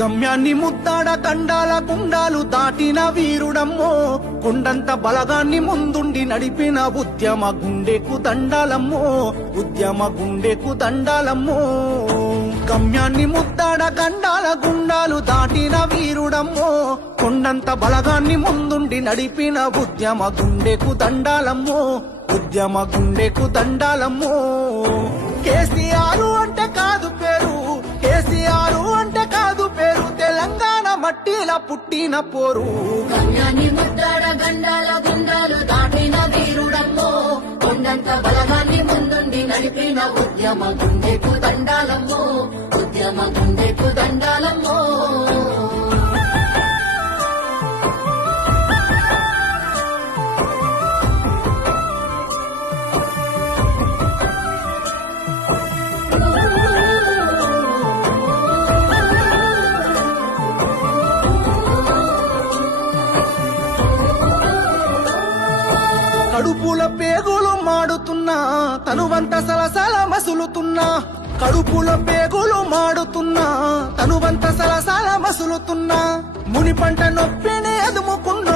గమ్యాన్ని ముద్దాడ దండాల గుండాలు దాటిన వీరుడమ్మో, కొండంత బలగాన్ని ముందుండి నడిపిన ఉద్యమ గుండెకు దండాలమ్మో, ఉద్యమ గుండెకు దండాలమ్మో. గమ్యాన్ని ముద్దాడ గండాల గుండాలు దాటిన వీరుడమ్మో, కొండంత బలగాన్ని ముందుండి నడిపిన ఉద్యమ గుండెకు దండాలమ్మో, ఉద్యమ గుండెకు దండాలమ్మో. కేసీఆర్ అంటే కాదు పేరు, కేసీఆర్ అంటే కాదు పేరు, తెలంగాణ మట్టిలా పుట్టిన పోరు. గమ్యాన్ని ముద్దాడ గండాల గుండాలు దాటిన వీరుడమ్మో, కొండంత బలగాన్ని ముందుండి నడిపిన ఉద్యమ గుండెకు దండాలమ్మో, ఉద్యమ గుండెకు దండాలమ్మో. కడుపుల పేగులు మాడుతున్నా, తనువంత సలసల మసులుతున్నా, కడుపుల పేగులు మాడుతున్నా, తనువంత సలసల మసులుతున్నా, ముని పంట నొప్పిని ఎదుముకున్న